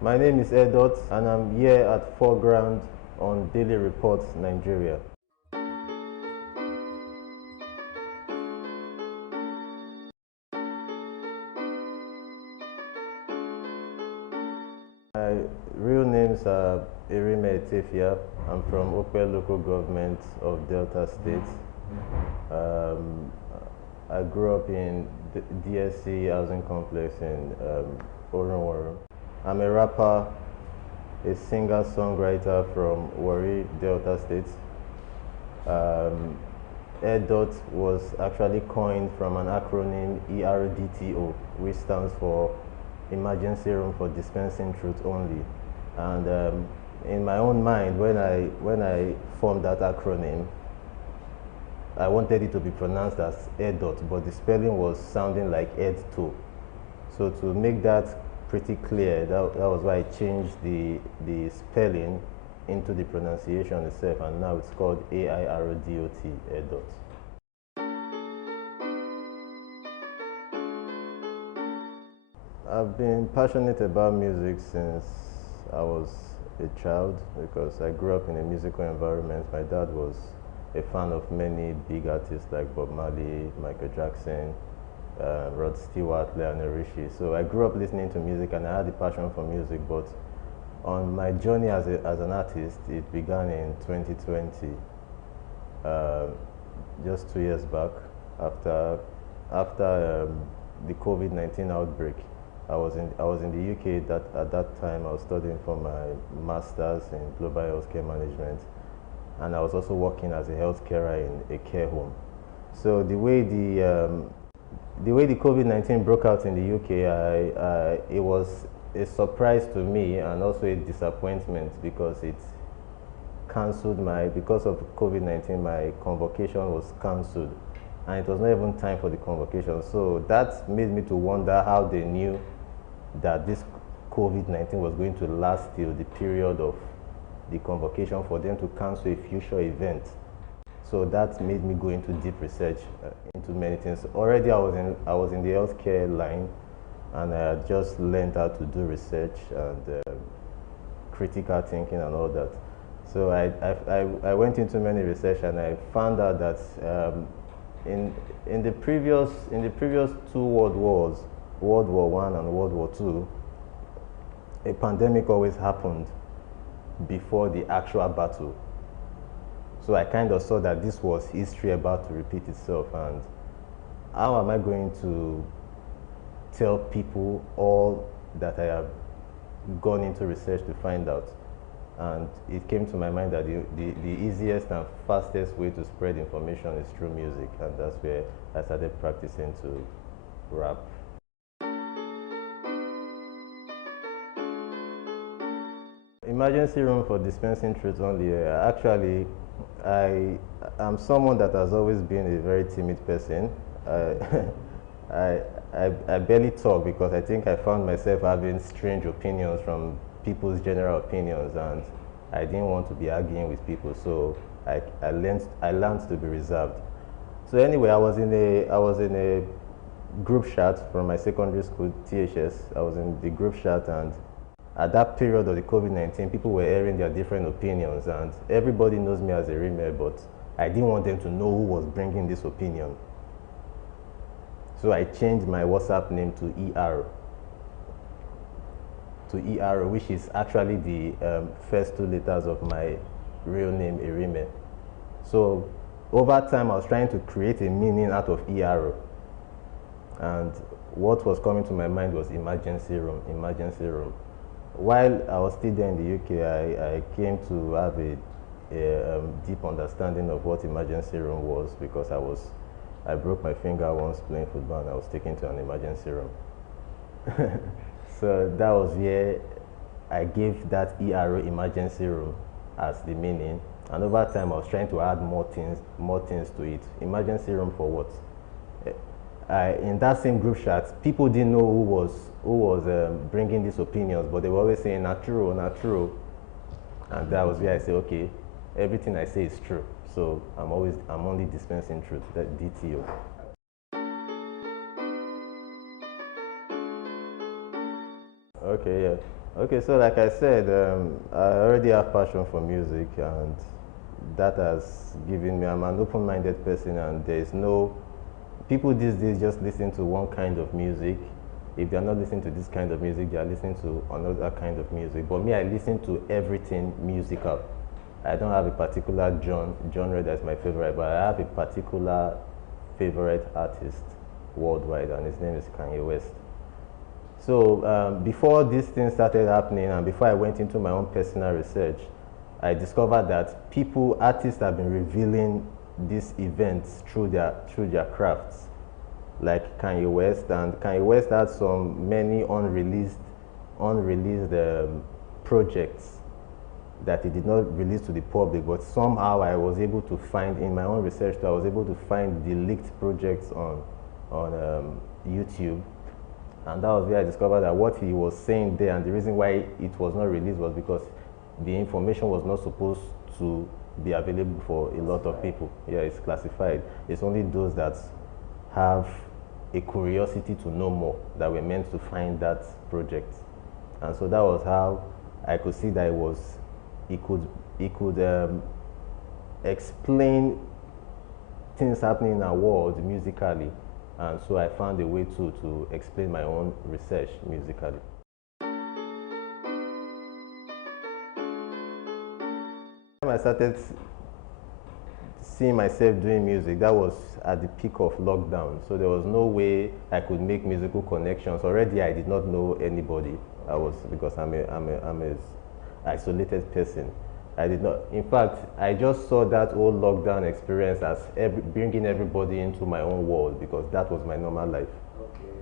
My name is Airdot and I'm here at Foreground on Daily Reports, Nigeria. My real names are Erhime Etefia. I'm from Okwe local government of Delta State. I grew up in the DSC housing complex in Warri. I'm a rapper, a singer-songwriter from Warri, Delta State. Airdot was actually coined from an acronym ERDTO, which stands for Emergency Room for Dispensing Truth Only. And in my own mind, when I formed that acronym, I wanted it to be pronounced as Airdot, but the spelling was sounding like Airdto. So to make that pretty clear, that was why I changed the spelling into the pronunciation itself, and now it's called AIRDOT, Airdot. I've been passionate about music since I was a child because I grew up in a musical environment. My dad was a fan of many big artists like Bob Marley, Michael Jackson, Rod Stewart, Lionel Richie. So I grew up listening to music and I had a passion for music, but on my journey as an artist, it began in 2020, just 2 years back after the COVID-19 outbreak. I was in the UK at that time. I was studying for my master's in global healthcare management, and I was also working as a healthcare in a care home. So the way the COVID-19 broke out in the UK, it was a surprise to me and also a disappointment because it cancelled because of COVID-19, my convocation was cancelled, and it was not even time for the convocation. So that made me to wonder how they knew that this COVID-19 was going to last till the period of the convocation for them to cancel a future event. So that made me go into deep research into many things. Already I was in the healthcare line, and I had just learned how to do research and critical thinking and all that. So I went into many research, and I found out that in the previous two world wars, World War I and World War II, a pandemic always happened before the actual battle. So I kind of saw that this was history about to repeat itself, and how am I going to tell people all that I have gone into research to find out? And it came to my mind that the easiest and fastest way to spread information is through music, and that's where I started practicing to rap. Emergency room for dispensing truth only. Actually, I'm someone that has always been a very timid person. I barely talk because I think I found myself having strange opinions from people's general opinions, and I didn't want to be arguing with people, so I learned to be reserved. So anyway, I was in a group chat from my secondary school, THS. I was in the group chat, and at that period of the COVID-19, people were airing their different opinions, and everybody knows me as a Erhime, but I didn't want them to know who was bringing this opinion. So I changed my WhatsApp name to ER, which is actually the first two letters of my real name, Erhime. So over time, I was trying to create a meaning out of ER, and what was coming to my mind was emergency room, emergency room. While I was still there in the UK, I came to have a deep understanding of what emergency room was, because I broke my finger once playing football and I was taken to an emergency room. So that was where I gave that ERO, emergency room, as the meaning. And over time, I was trying to add more things to it. Emergency room for what? In that same group chat, people didn't know who was bringing these opinions, but they were always saying not true, not true. And that was where I said, okay, everything I say is true. So I'm only dispensing truth, that DTO. Okay, yeah. Okay, so like I said, I already have passion for music, and that has given me. I'm an open-minded person, and there is no people these days just listen to one kind of music. If they're not listening to this kind of music, they are listening to another kind of music. But me, I listen to everything musical. I don't have a particular genre that's my favorite, but I have a particular favorite artist worldwide, and his name is Kanye West. So before this thing started happening and before I went into my own personal research, I discovered that artists have been revealing these events through their crafts, like Kanye West, and Kanye West had many unreleased projects that he did not release to the public, but somehow I was able to find in my own research, I was able to find the leaked projects on YouTube, and that was where I discovered that what he was saying there and the reason why it was not released was because the information was not supposed to be available for a lot of people. Yeah, it's classified. It's only those that have a curiosity to know more that were meant to find that project. And so that was how I could see that he could explain things happening in our world musically, and so I found a way to explain my own research musically. When I started seeing myself doing music, that was at the peak of lockdown, so there was no way I could make musical connections. Already I did not know anybody. Because I'm a isolated person. I did not. In fact, I just saw that whole lockdown experience as bringing everybody into my own world because that was my normal life. Okay.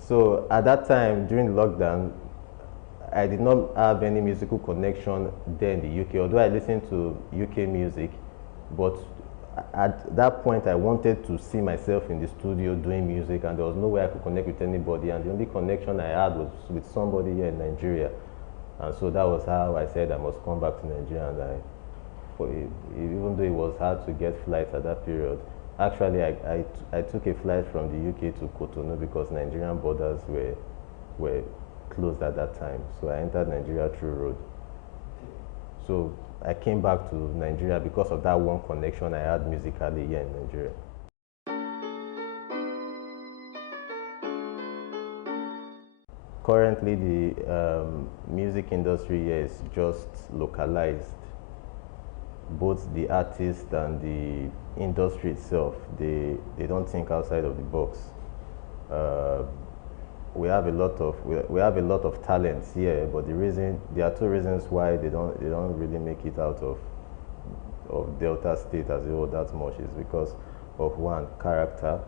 So at that time during lockdown, I did not have any musical connection there in the UK. Although I listened to UK music, but at that point I wanted to see myself in the studio doing music, and there was no way I could connect with anybody. And the only connection I had was with somebody here in Nigeria. And so that was how I said I must come back to Nigeria. And even though it was hard to get flights at that period, actually I took a flight from the UK to Cotonou because Nigerian borders were closed at that time. So I entered Nigeria through road. So I came back to Nigeria because of that one connection I had musically here in Nigeria. Currently, the music industry here is just localized. Both the artist and the industry itself, they don't think outside of the box. We have a lot of talents here, but there are two reasons why they don't really make it out of Delta State as a whole that much is because of one, character,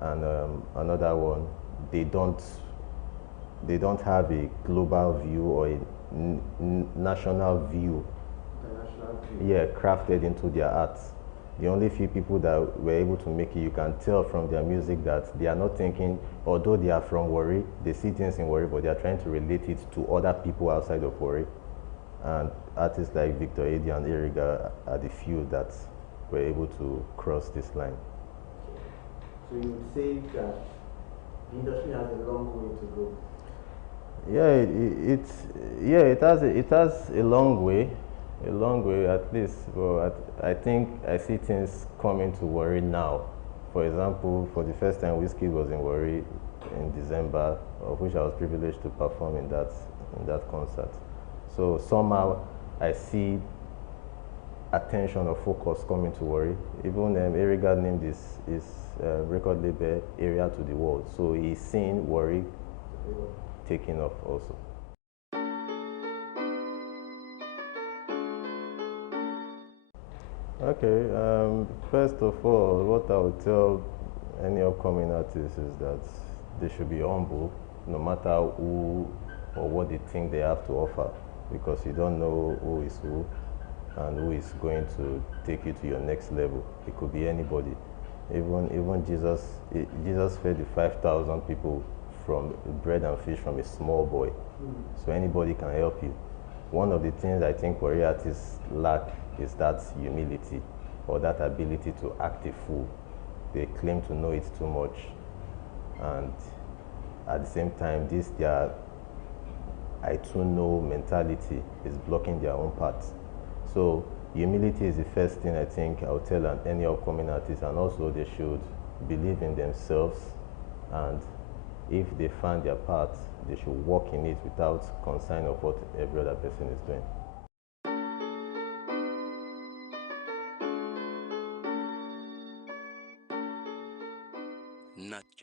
and another one, they don't have a global view or a national view. Yeah, crafted into their arts. The only few people that were able to make it, you can tell from their music that they are not thinking, although they are from Warri, they see things in Warri, but they are trying to relate it to other people outside of Warri. And artists like Victor Edi and Eriga are the few that were able to cross this line. So you would say that the industry has a long way to go? Yeah, it has a long way at least. But I think I see things coming to Warri now. For example, for the first time, Whiskey was in Warri in December, of which I was privileged to perform in that concert. So somehow I see attention or focus coming to Warri. Even Eriga named his record label Area to the World. So he's seeing Warri taking off also. Okay, first of all, what I would tell any upcoming artists is that they should be humble no matter who or what they think they have to offer, because you don't know who is who and who is going to take you to your next level. It could be anybody. Even Jesus fed the 5,000 people from bread and fish from a small boy. So anybody can help you. One of the things I think Warri artists lack is that humility or that ability to act a fool. They claim to know it too much, and at the same time, I too know mentality is blocking their own path. So humility is the first thing I think I would tell any upcoming artist, and also they should believe in themselves, and if they find their path, they should walk in it without concern of what every other person is doing. Not just